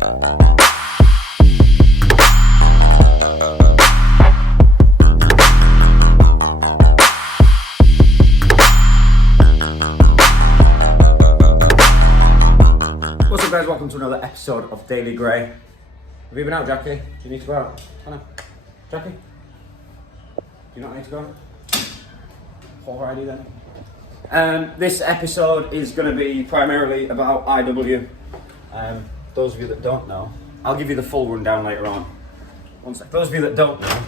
What's up guys, welcome to another episode of Daily Grey. Have you been out, Jackie? Do you need to go out? Hannah? Jackie? Do you not need to go out? Alrighty then. This episode is going to be primarily about IW. Those of you that don't know, I'll give you the full rundown later on. One sec. Those of you that don't know,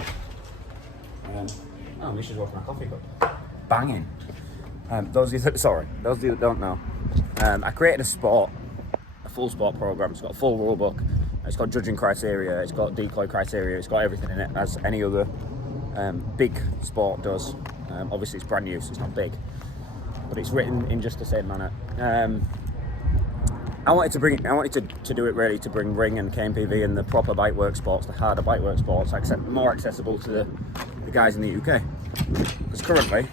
oh, Misha's working on a coffee cup. Banging. Those of you that don't know, I created a full sport program. It's got a full rule book. It's got judging criteria. It's got decoy criteria. It's got everything in it as any other big sport does. Obviously, it's brand new, so it's not big, but it's written in just the same manner. I wanted to do it really to bring ring and KMPV and the proper bike work sports, the harder bike work sports, more accessible to the guys in the UK. Because currently,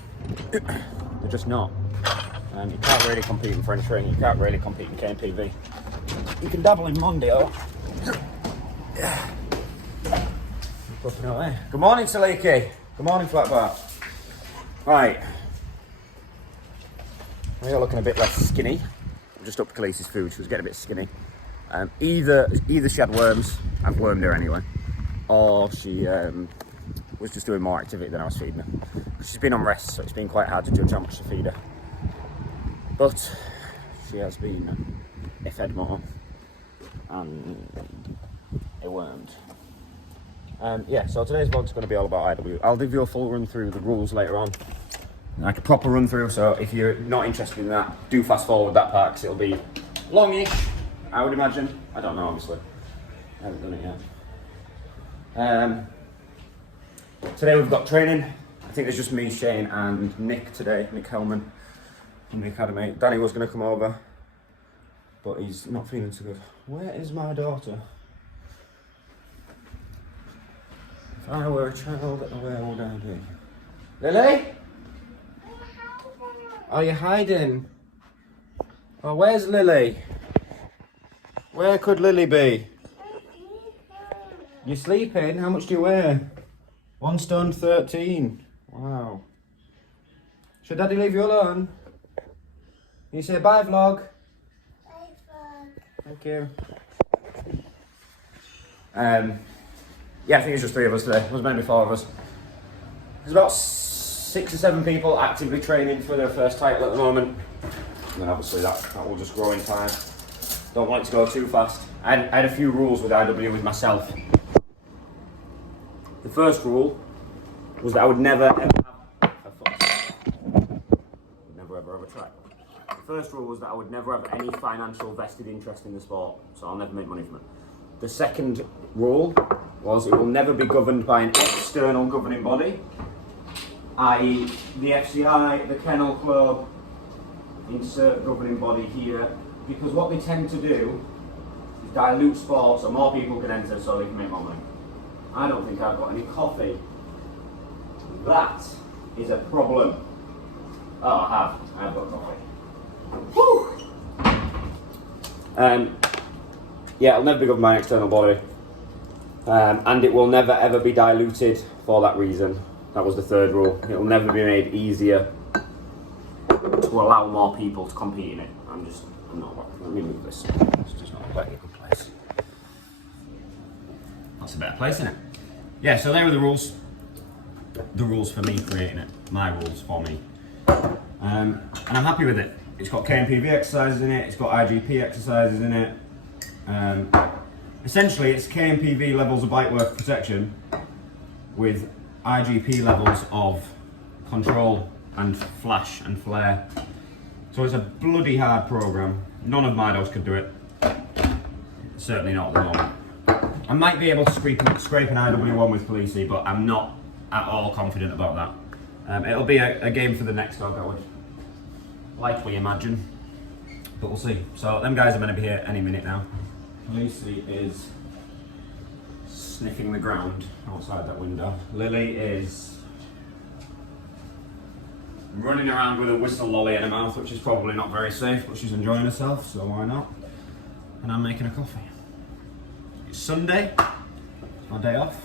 they're just not. You can't really compete in French ring. You can't really compete in KMPV. You can dabble in Mondio. Good morning, Saliki. Good morning, Flatbar. Right. We are looking a bit less skinny. I'm just up Khaleesi's food. She was getting a bit skinny. Either she had worms. I've wormed her anyway. Or she was just doing more activity than I was feeding her. She's been on rest, so it's been quite hard to judge how much to feed her. But she has been fed more and it wormed. So today's vlog's going to be all about IW. I'll give you a full run through the rules later on, like a proper run through. So if you're not interested in that, do fast forward that part because it'll be longish, I would imagine. I don't know, obviously. I haven't done it yet. Today we've got training. I think there's just me, Shane, and Nick today. Nick Hellman from the academy. Danny was going to come over, but he's not feeling so good. Where is my daughter? If I were a child, where would I be? Lily? Are you hiding? Oh, where's Lily? Where could Lily be? You're sleeping? How much do you weigh? 1 stone 13. Wow. Should Daddy leave you alone? Can you say bye, vlog? Bye, vlog. Thank you. Yeah, I think it's just 3 of us today. There's maybe 4 of us. There's about 6 or 7 people actively training for their first title at the moment. And then obviously that will just grow in time. Don't want it to go too fast. I had a few rules with IW with myself. The first rule was that I would never ever have a foot. Never ever have a track. The first rule was that I would never have any financial vested interest in the sport, so I'll never make money from it. The second rule was it will never be governed by an external governing body, i.e. the FCI, the Kennel Club, insert governing body here, because what they tend to do is dilute sport so more people can enter so they can make more money. I don't think I've got any coffee. That is a problem. Oh, I have got coffee. Woo! Yeah, it'll never be governed by an external body. And it will never ever be diluted for that reason. That was the third rule. It will never be made easier to allow more people to compete in it. I'm not, let me move this. It's just not quite a good place. That's a better place, isn't it? Yeah, so there are the rules. The rules for me creating it. My rules for me. And I'm happy with it. It's got KMPV exercises in it. It's got IGP exercises in it. Essentially, it's KMPV levels of bike work protection with IGP levels of control and flash and flare. So it's a bloody hard program. None of my dogs could do it. Certainly not at the moment. I might be able to scrape an IW1 with Khaleesi, but I'm not at all confident about that. It'll be a game for the next dog, I would likely imagine, but we'll see. So them guys are going to be here any minute now. Khaleesi is sniffing the ground outside that window. Lily is running around with a whistle lolly in her mouth, which is probably not very safe, but she's enjoying herself, so why not? And I'm making a coffee. It's Sunday. It's my day off.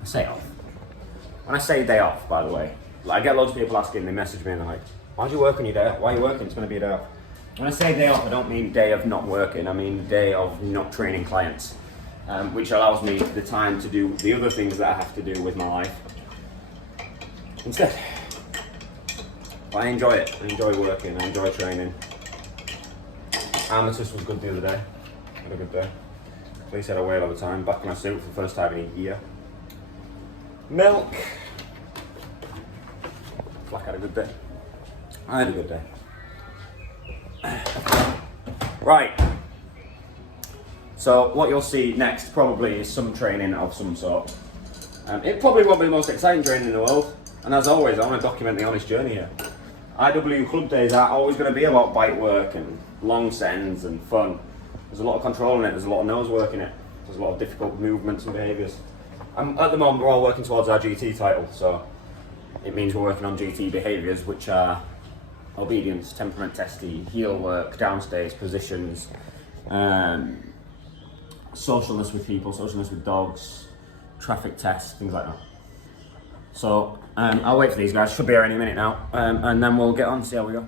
I say off. When I say day off, by the way, like I get loads of people asking, they message me and they're like, why do you work on your day off? Why are you working? It's going to be a day off. When I say day off, I don't mean day of not working, I mean day of not training clients, which allows me the time to do the other things that I have to do with my life instead. But I enjoy it. I enjoy working. I enjoy training. Armistice was good the other day. Had a good day. Police had a whale of a time. Back in my suit for the first time in a year. Milk. Flack had a good day. I had a good day. Right. So what you'll see next probably is some training of some sort. It probably won't be the most exciting training in the world. And as always, I want to document the honest journey here. IW club days are always going to be about bite work and long sends and fun. There's a lot of control in it, there's a lot of nose work in it, there's a lot of difficult movements and behaviours. At the moment we're all working towards our GT title, so it means we're working on GT behaviours, which are obedience, temperament testing, heel work, downstays, positions, socialness with people, socialness with dogs, traffic tests, things like that. So I'll wait for these guys, should be here any minute now, and then we'll get on and see how we go.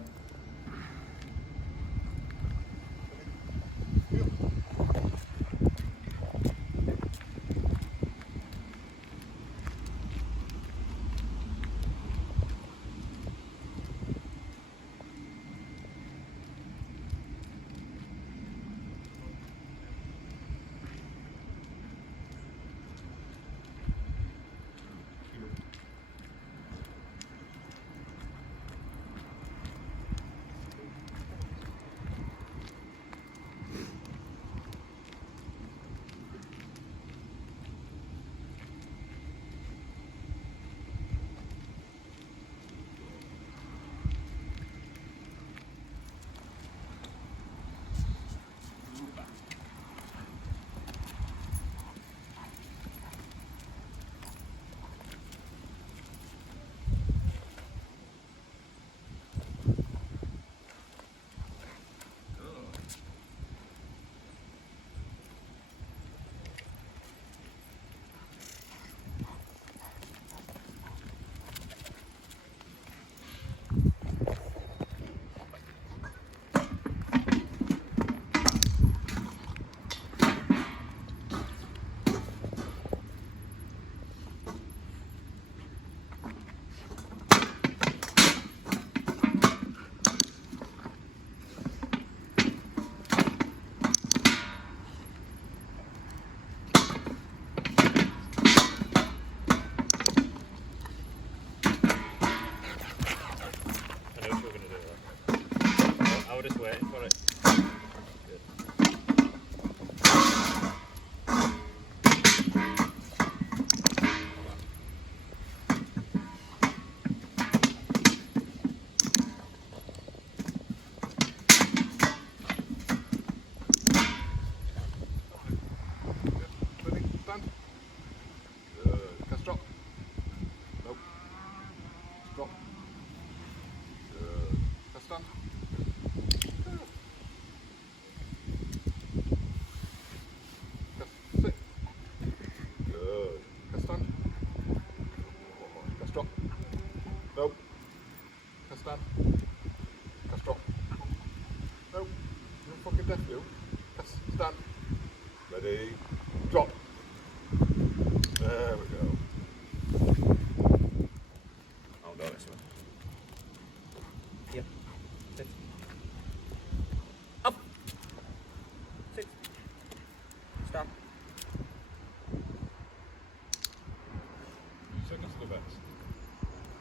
Seconds to the best.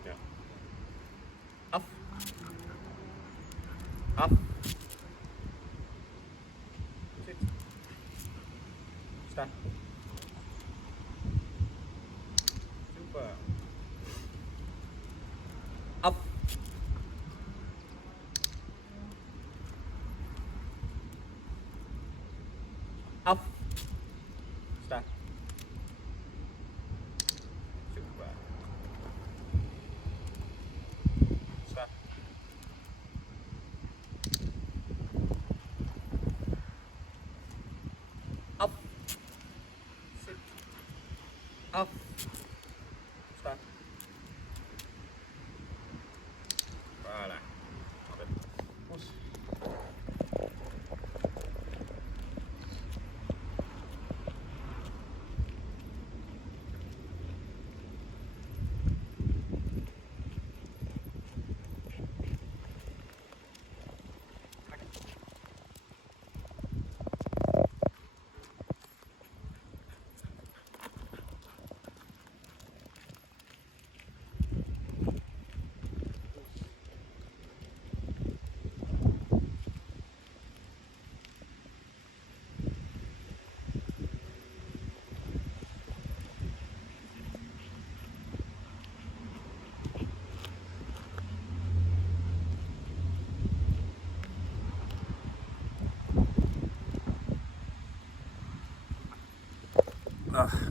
Yeah. Up. Up. Sit. Stand. Super. Up. Up. Stand. Stop. Up.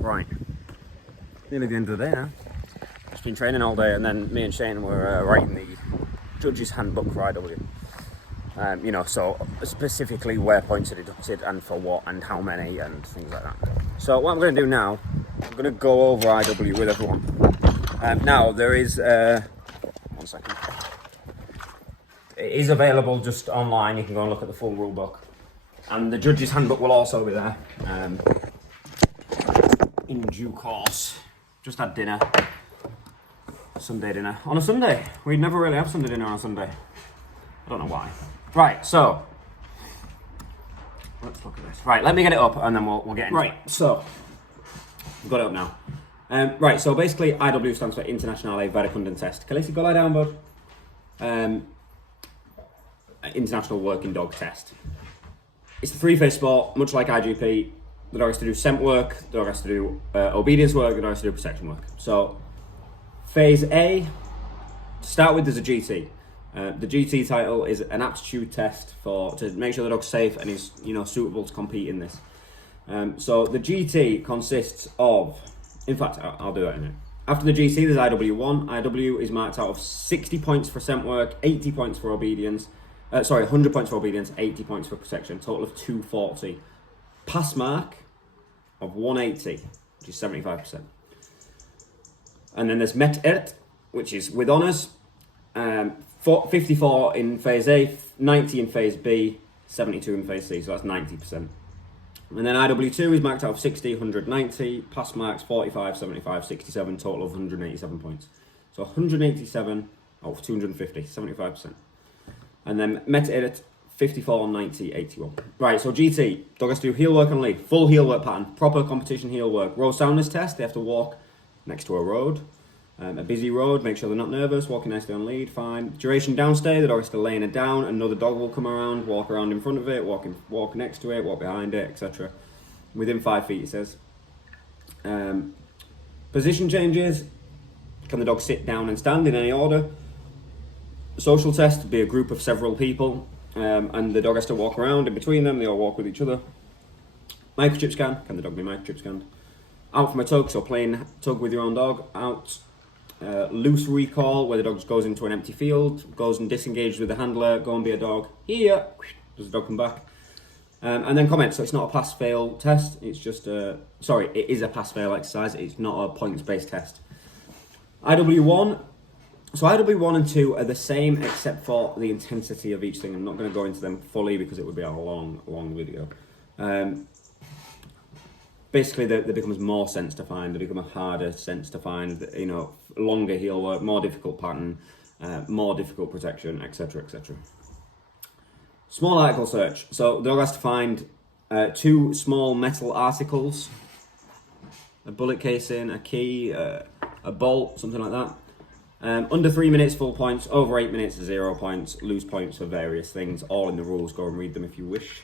Right. Nearly the end of the day now. Just been training all day, and then me and Shane were writing the judge's handbook for IW. So specifically where points are deducted and for what and how many and things like that. So what I'm going to do now, I'm going to go over IW with everyone. Now there is, 1 second. It is available just online. You can go and look at the full rule book, and the judge's handbook will also be there in due course. Just had dinner, Sunday dinner on a Sunday. We never really have Sunday dinner on a Sunday. I don't know why. Right, so let's look at this. Right, let me get it up and then we'll get into it. Right, so we've got it up now. Right, so basically IW stands for Internationale Werkhondentest. Khaleesi, go lie down, bud. International Working Dog Test. It's a 3-phase sport, much like IGP. The dog has to do scent work, the dog has to do obedience work, the dog has to do protection work. So, phase A, to start with, there's a GT. The GT title is an aptitude test to make sure the dog's safe and is suitable to compete in this. So the GT consists of, in fact, I'll do it in a minute. After the GT, there's IW1. IW is marked out of 60 points for scent work, 80 points for obedience. 100 points for obedience, 80 points for protection. Total of 240. Pass mark of 180, which is 75%. And then there's Met Ert, which is with honours. 54 in phase A, 90 in phase B, 72 in phase C, so that's 90%. And then IW2 is marked out of 60, 190, pass marks 45, 75, 67, total of 187 points. So 187 out of 250, 75%. And then Met Ert, 54, 90, 81. Right, so GT, dog has to do heel work and lead, full heel work pattern, proper competition heel work. Road soundness test, they have to walk next to a road. A busy road, make sure they're not nervous, walking nicely on lead, fine. Duration downstay, the dog has to lay in it down, another dog will come around, walk around in front of it, walk next to it, walk behind it, etc. Within 5 feet, it says. Position changes, can the dog sit down and stand in any order? Social test, be a group of several people, and the dog has to walk around in between them, they all walk with each other. Microchip scan, can the dog be microchip scanned? Out from a tug, so playing tug with your own dog, out. Loose recall, where the dog just goes into an empty field, goes and disengages with the handler, go and be a dog, here, does the dog come back? And then comment, so it's not a pass-fail test, it's just it is a pass-fail exercise, it's not a points-based test. IW1, so IW1 and 2 are the same except for the intensity of each thing. I'm not going to go into them fully because it would be a long video. Basically, there becomes more sense to find, they become a harder sense to find, longer heel work, more difficult pattern, more difficult protection, etc, etc. Small article search. So the dog has to find 2 small metal articles, a bullet casing, a key, a bolt, something like that. Under 3 minutes, full points. Over 8 minutes, 0 points. Lose points for various things. All in the rules. Go and read them if you wish.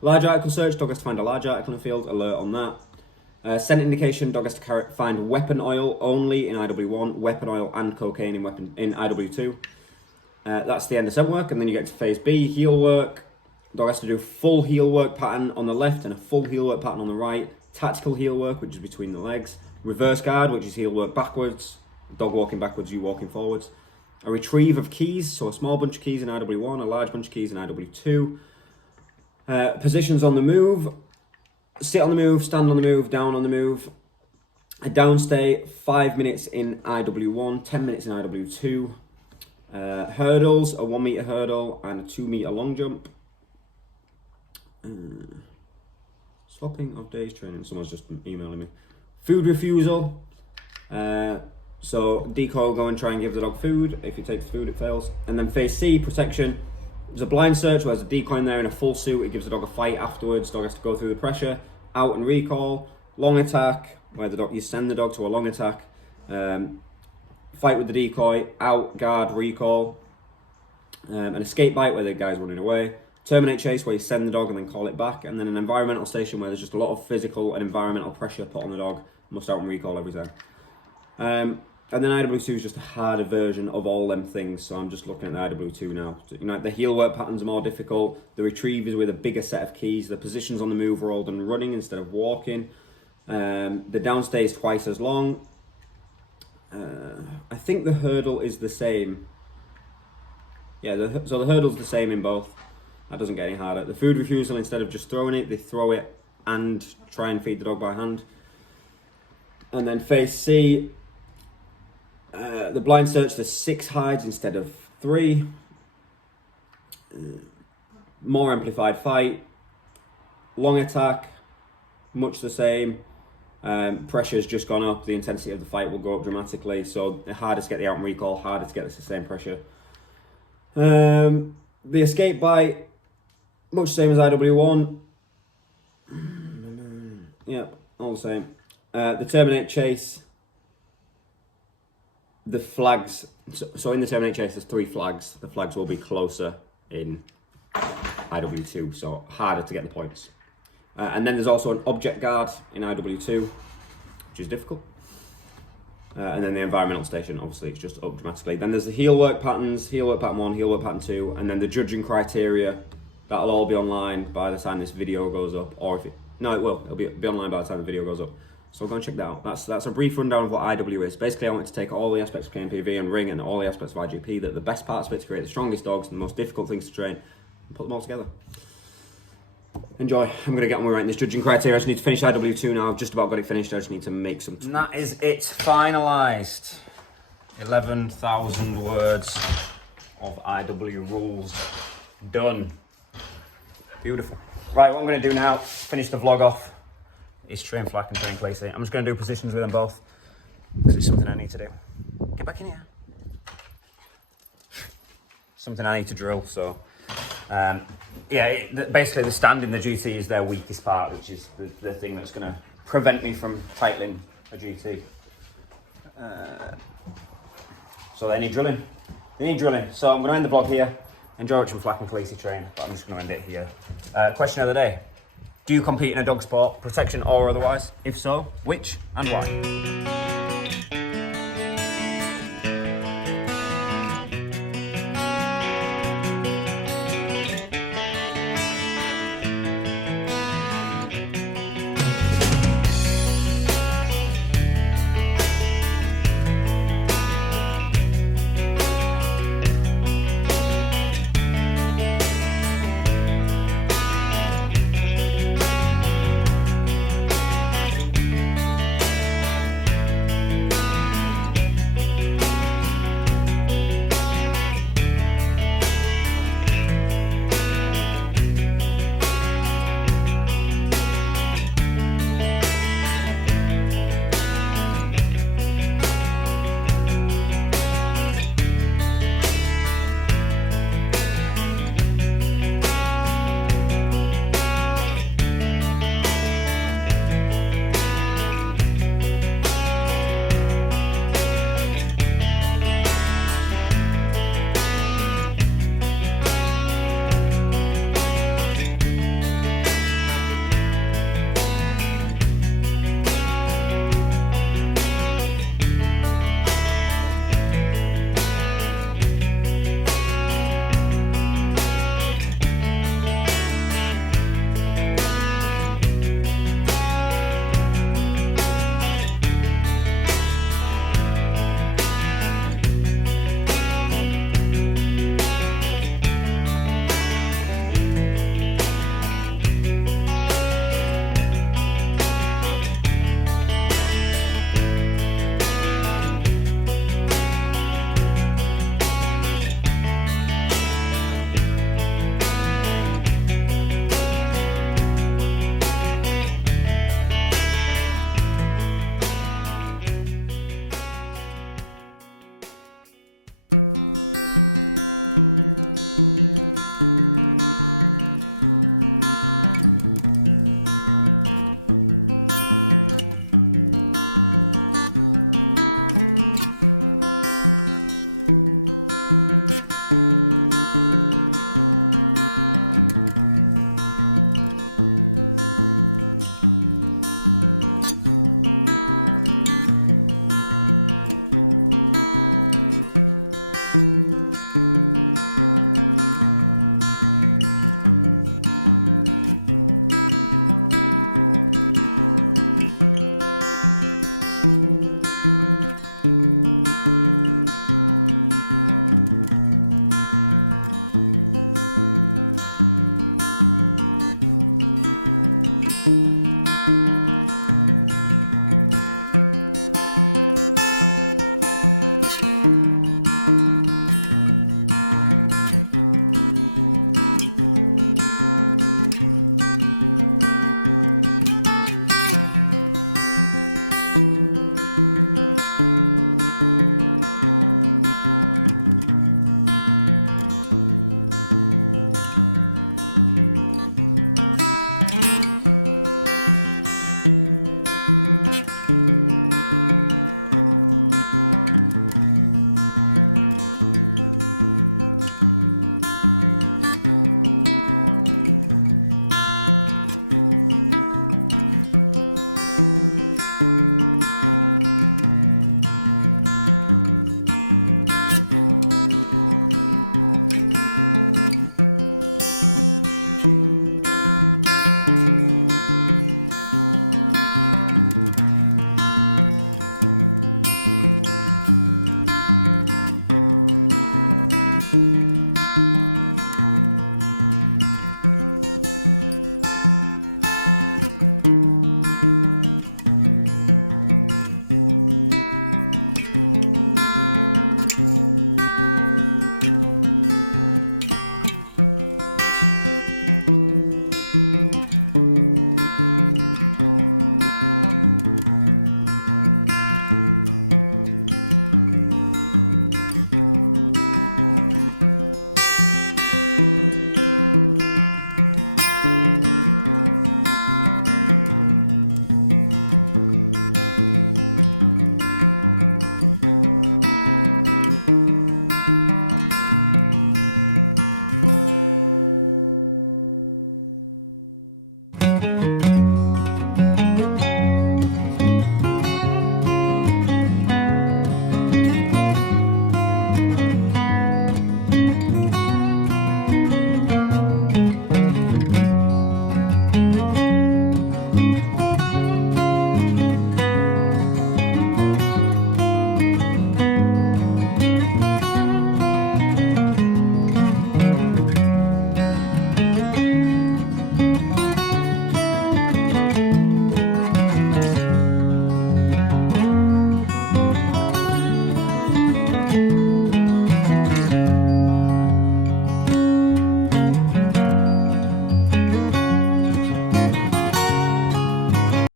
Large article search, dog has to find a large article in the field, alert on that. Scent indication, dog has to find weapon oil only in IW1, weapon oil and cocaine in IW2. That's the end of scent work, and then you get to phase B, heel work. Dog has to do full heel work pattern on the left and a full heel work pattern on the right. Tactical heel work, which is between the legs. Reverse guard, which is heel work backwards. Dog walking backwards, you walking forwards. A retrieve of keys, so a small bunch of keys in IW1, a large bunch of keys in IW2. Positions on the move, sit on the move, stand on the move, down on the move. A downstay, 5 minutes in IW1, 10 minutes in IW2. Hurdles, a 1 meter hurdle and a 2 meter long jump. Swapping of days training, someone's just emailing me. Food refusal, so decoy will go and try and give the dog food. If he takes the food, it fails. And then phase C, protection. There's a blind search where there's a decoy in there in a full suit. It gives the dog a fight afterwards. Dog has to go through the pressure. Out and recall. Long attack, where you send the dog to a long attack. Fight with the decoy. Out, guard, recall. An escape bite where the guy's running away. Terminate chase, where you send the dog and then call it back. And then an environmental station where there's just a lot of physical and environmental pressure put on the dog. Must out and recall every time. And then IW2 is just a harder version of all them things, so I'm just looking at the IW2 now. The heel work patterns are more difficult, the retrieve is with a bigger set of keys, the positions on the move are all done running instead of walking, The downstay is twice as long. I think the hurdle is the same. Yeah, so the hurdle's the same in both. That doesn't get any harder. The food refusal, instead of just throwing it, they throw it and try and feed the dog by hand. And then phase C, the blind search, there's 6 hides instead of 3. More amplified fight. Long attack, much the same. Pressure's just gone up. The intensity of the fight will go up dramatically. So harder to get the out and recall, harder to get the sustained pressure. The escape bite, much the same as IW1. Yeah, all the same. The terminate chase, the flags. So in the terminate chase, there's 3 flags. The flags will be closer in IW2, so harder to get the points. And then there's also an object guard in IW2, which is difficult. And then the environmental station, obviously, it's just up dramatically. Then there's the heel work patterns, heel work pattern 1, heel work pattern 2, and then the judging criteria. That'll all be online by the time this video goes up, or if it, no, it will. It'll be online by the time the video goes up. So go and check that out. That's a brief rundown of what IW is. Basically, I wanted to take all the aspects of KMPV and ring and all the aspects of IGP, that the best parts of it to create the strongest dogs and the most difficult things to train, and put them all together. Enjoy. I'm going to get on with writing this judging criteria. I just need to finish IW2 now. I've just about got it finished. I just need to make some. And that is it, finalised. 11,000 words of IW rules done. Beautiful. Right, what I'm going to do now, finish the vlog off, is train Flack and train Clacy. I'm just going to do positions with them both, because it's something I need to do. Get back in here. Something I need to drill, so... yeah, basically the stand in the GT is their weakest part, which is the thing that's going to prevent me from titling a GT. So they need drilling. So I'm going to end the vlog here. Enjoy watching Flack and Khaleesi train, but I'm just going to end it here. Question of the day. Do you compete in a dog sport, protection or otherwise? If so, which and why?